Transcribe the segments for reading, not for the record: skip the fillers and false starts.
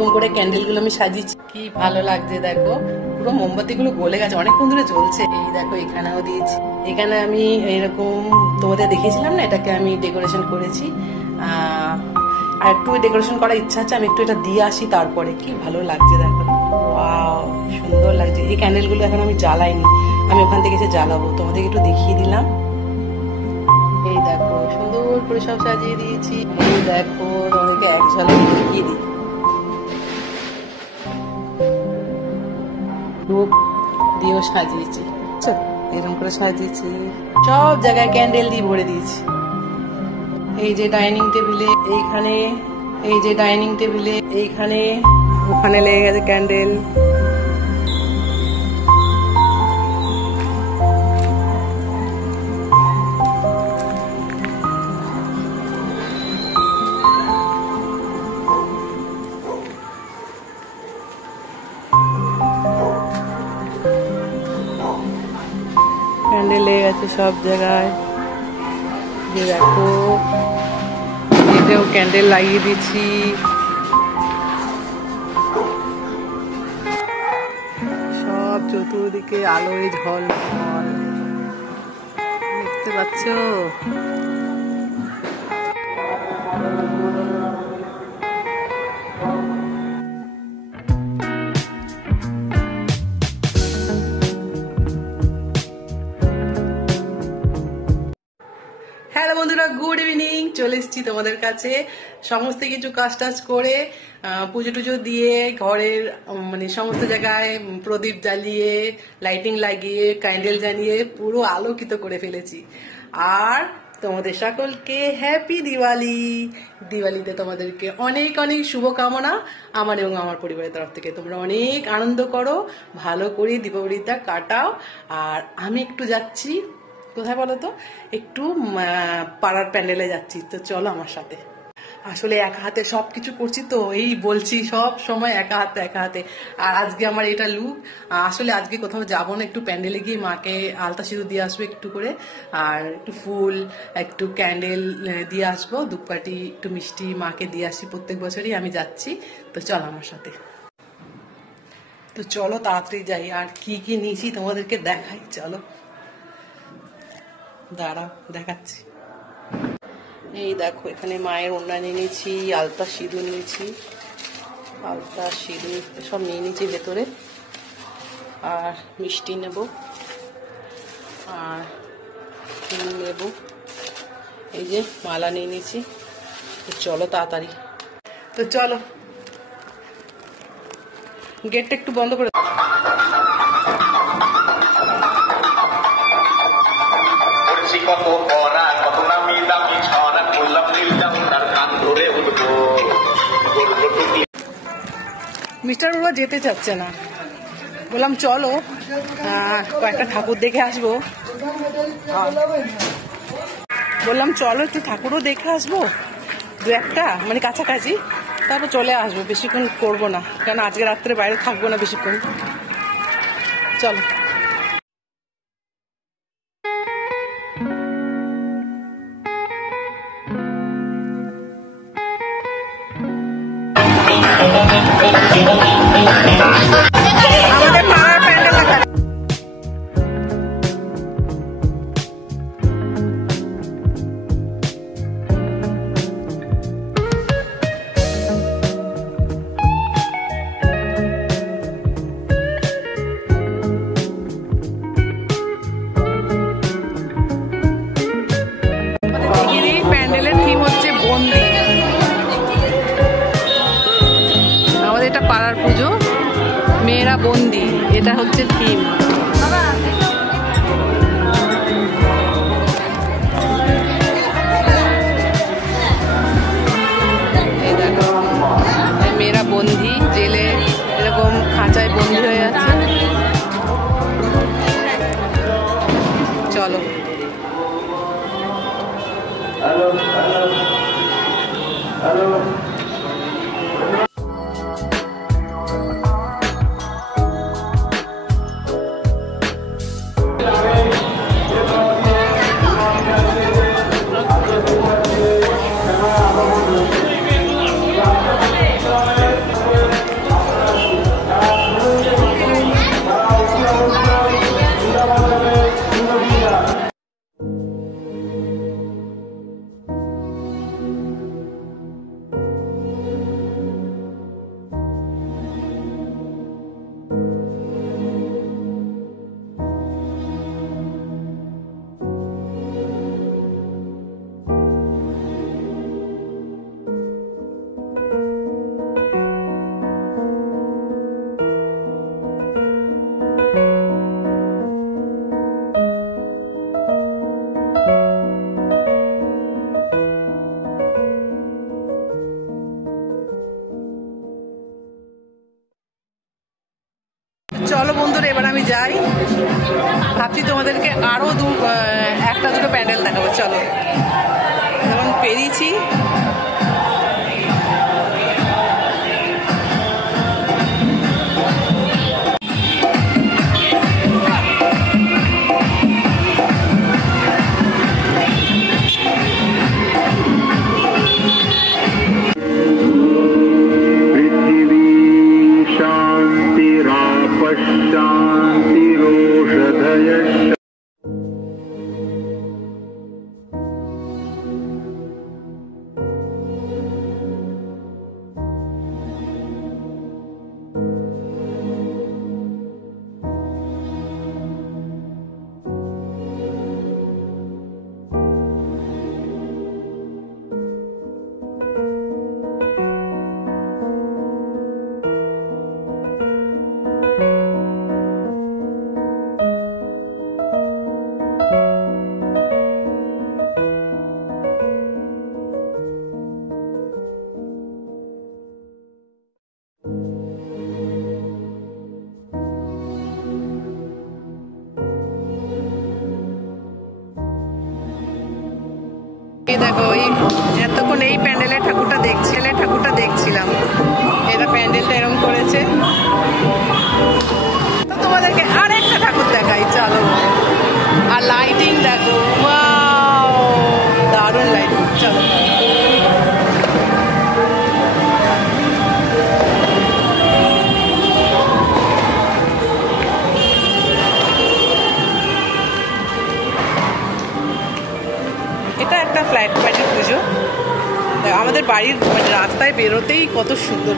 এরকম করে ক্যান্ডেল গুলো আমি সাজিয়েছি, কি ভালো লাগছে দেখো, পুরো মোমবাতি গুলো গলে গেছে, অনেকক্ষণ ধরে জ্বলছে। এই দেখো এখানেও দিয়েছি, এখানে আমি এরকম তোমাদের দেখিয়েছিলাম না, এটাকে আমি ডেকোরেশন করেছি। আর একটু ডেকোরেশন করার ইচ্ছা আছে, আমি একটু এটা দিয়ে আসি তারপরে। কি ভালো লাগছে দেখো, ওয়াও সুন্দর লাগছে। এই ক্যান্ডেল গুলো এখন আমি জ্বালাইনি, আমি ওখান থেকে এসে জ্বালাবো, তোমাদেরকে একটু দেখিয়ে দিলাম। এই দেখো সুন্দর করে সব সাজিয়ে দিয়েছি। এই দেখো তোমাদেরকে এক ঝলক দেখিয়ে দিই, ধূপ দিয়েও সাজিয়েছি, এরকম করে সাজিয়েছি, সব জায়গায় ক্যান্ডেল দিয়ে ভরে দিয়েছি। এই যে ডাইনিং টেবিলে এইখানে, এই যে ডাইনিং টেবিলে এইখানে, ওখানে লেগে গেছে ক্যান্ডেল। ক্যান্ডেল লেগে গেছে সব জায়গায়, যে দেখো এতেও ক্যান্ডেল লাগিয়ে দিচ্ছি। সব চতুর্দিকে আলোয় ঝলমল, দেখতে পাচ্ছ? হ্যালো বন্ধুরা, গুড ইভিনিং। চলে এসেছি তোমাদের কাছে সমস্ত কিছু কাজ টাজ করে, পুজো টুজো দিয়ে, ঘরের মানে সমস্ত জায়গায় প্রদীপ জ্বালিয়ে, লাইটিং লাগিয়ে, ক্যান্ডেল জ্বালিয়ে পুরো আলোকিত করে ফেলেছি। আর তোমাদের সকলকে হ্যাপি দিওয়ালি। দিওয়ালিতে তোমাদেরকে অনেক অনেক শুভকামনা আমার এবং আমার পরিবারের তরফ থেকে। তোমরা অনেক আনন্দ করো, ভালো করে দীপাবলিটা কাটাও। আর আমি একটু যাচ্ছি কোথায় বলো তো, একটু পাড়ার প্যান্ডেলে যাচ্ছি, তো চলো আমার সাথে। আসলে একা হাতে সবকিছু করছি তো, এই বলছি সব সময় একা হাতে। আর আজকে আমার এটা লুক। আসলে আজকে কোথাও যাবো না, একটু প্যান্ডেলে গিয়ে মাকে আলতা সিঁদুর দিয়ে আসবো একটু করে, আর একটু ফুল, একটু ক্যান্ডেল দিয়ে আসবো, ধূপকাঠি, একটু মিষ্টি মাকে দিয়ে আসি, প্রত্যেক বছরই আমি যাচ্ছি। তো চলো আমার সাথে, তো চলো তাড়াতাড়ি যাই। আর কি কি নিয়েছি তোমাদেরকে দেখাই, চলো দাঁড়াও দেখাচ্ছি। এই দেখো এখানে মায়ের ওড়না নিয়ে নিয়েছি, আলতা সিঁদুর নিয়েছি, আলতা সিঁদুর সব নিয়ে নিয়েছি ভেতরে, আর মিষ্টি নেব, আর ফুল নেব, এই যে মালা নিয়ে নিয়েছি। তো চলো তাড়াতাড়ি, তো চলো গেটটা একটু বন্ধ করে। মিস্টার বাবা যেতে চাচ্ছে না, বললাম চলো কয়েকটা ঠাকুর দেখে আসবো, বললাম চলো একটু ঠাকুরও দেখে আসবো, দু একটা মানে কাছাকাছি, তারপর চলে আসবো, বেশিক্ষণ করবো না, কারণ আজকে রাত্রে বাইরে থাকবো না বেশিক্ষণ। চলো আমাদের পাড়ার প্যান্ডেল লাগা। প্যান্ডেলের থিম হচ্ছে বন্দি। আমাদের এটা পাড়ার পুজো, মেয়েরা বন্দি, এটা হচ্ছে থিম। এই দেখো মেয়েরা বন্দি, জেলে এরকম খাঁচায় বন্দি হয়ে আছে। চলো চলো বন্ধুরা, এবার আমি যাই। ভাবছি তোমাদেরকে আরো একটা দুটো প্যান্ডেল দেখাবো। চলো, এখন পেরিয়েছি। দেখো, এতক্ষণ এই প্যান্ডেলের ঠাকুরটা দেখছিলাম। এটা প্যান্ডেলটা এরকম করেছে। তো তোমাদেরকে আর একটা ঠাকুর দেখাই, চলো। আর লাইটিং দেখো, ওয়াও, দারুণ লাইটিং। চলো, এটা একটা ফ্ল্যাট বাড়ির পুজো। আমাদের বাড়ির রাস্তায় বেরোতেই কত সুন্দর।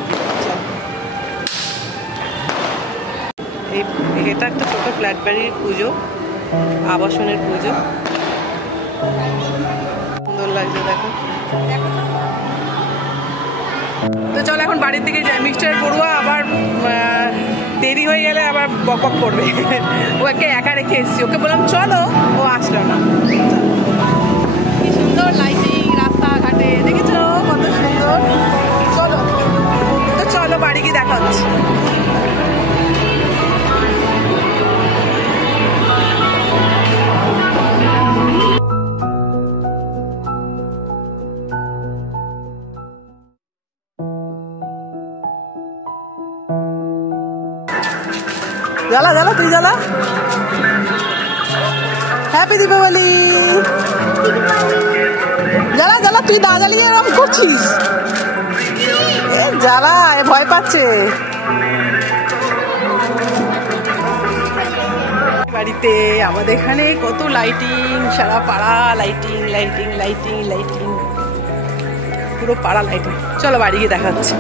এটা একটা ছোট ফ্ল্যাট বাড়ির পুজো, আবাসনের পুজো। সুন্দর লাগছে দেখো। তো চলো এখন বাড়ির দিকে যাই। মিক্সচার পড়ুয়া আবার দেরি হয়ে গেলে আবার বকবক করবে। ওকে একা রেখে এসেছি, ওকে বললাম চলো, ও আসলো না। কি সুন্দর লাইটিং রাস্তাঘাটে, দেখেছো কত সুন্দর। চলো, তো চলো বাড়ি গিয়ে দেখা হচ্ছে। জ্বালা জ্বালা, তুই জ্বালা। হ্যাপি দীপাবলি। জ্বালা জ্বালা, তুই দা জ্বালিয়ে এরকম করছিস। জ্বালা, ভয় পাচ্ছে। বাড়িতে আমাদের এখানে কত লাইটিং, সারা পাড়া লাইটিং লাইটিং লাইটিং লাইটিং, পুরো পাড়া লাইটিং। চলো বাড়ি গিয়ে দেখা হচ্ছে।